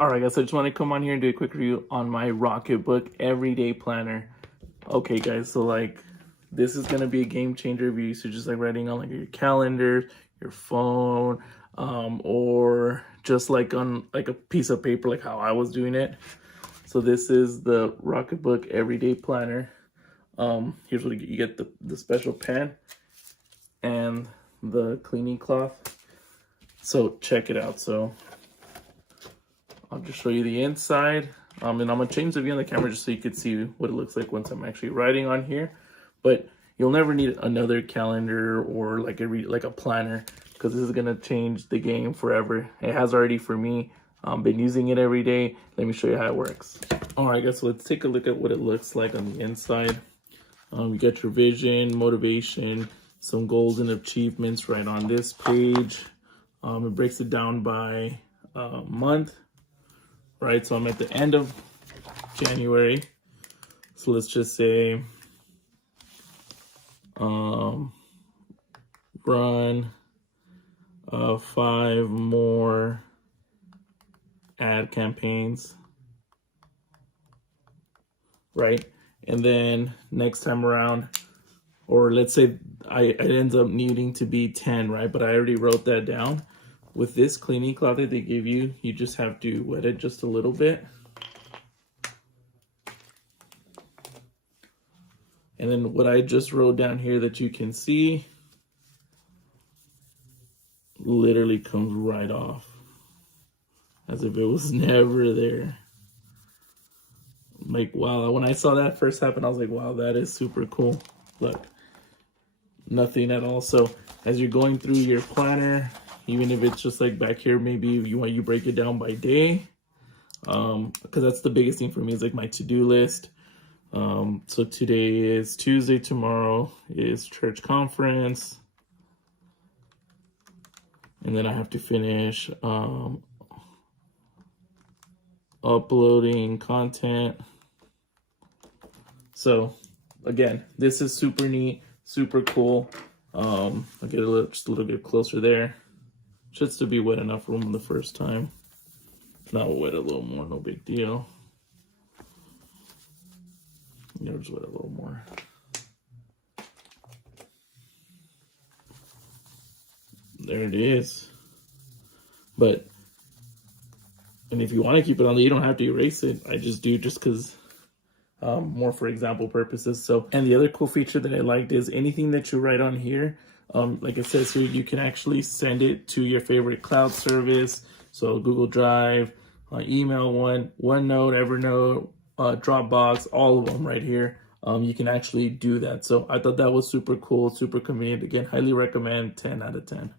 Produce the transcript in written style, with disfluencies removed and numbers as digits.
Alright guys, I just want to come on here and do a quick review on my Rocketbook Everyday Planner. Okay guys, so like this is going to be a game changer if you used to just like writing on like your calendar, your phone, or just like on like a piece of paper like how I was doing it. So this is the Rocketbook Everyday Planner. Here's what you get, the special pen and the cleaning cloth. So check it out. So I'll just show you the inside, and I'm gonna change the view on the camera just so you could see what it looks like once I'm actually writing on here. But you'll never need another calendar or like a planner, because this is gonna change the game forever. It has already for me. Been using it every day. Let me show you how it works. All right, guys. So let's take a look at what it looks like on the inside. You got your vision, motivation, some goals and achievements right on this page. It breaks it down by month. Right, so I'm at the end of January. So let's just say run 5 more ad campaigns. Right, and then next time around, or let's say it ends up needing to be 10, right? But I already wrote that down. With this cleaning cloth that they give you, you just have to wet it just a little bit. And then what I just wrote down here that you can see literally comes right off, as if it was never there. Like, wow, when I saw that first happen, I was like, wow, that is super cool. Look, nothing at all. So as you're going through your planner, even if it's just like back here, maybe you break it down by day, because that's the biggest thing for me, is like my to-do list. So today is Tuesday, tomorrow is church conference, and then I have to finish uploading content. So again, this is super neat, super cool. I'll get just a little bit closer there. Should still be wet enough room the first time. Now we'll wet a little more, no big deal. Yeah, just wet a little more. There it is. And if you want to keep it on there, you don't have to erase it. I just do just because more for example purposes. So, and the other cool feature that I liked is anything that you write on here, like it says here, you can actually send it to your favorite cloud service. So Google Drive, email OneNote, Evernote, Dropbox, all of them right here. You can actually do that. So I thought that was super cool, super convenient. Again, highly recommend, 10 out of 10.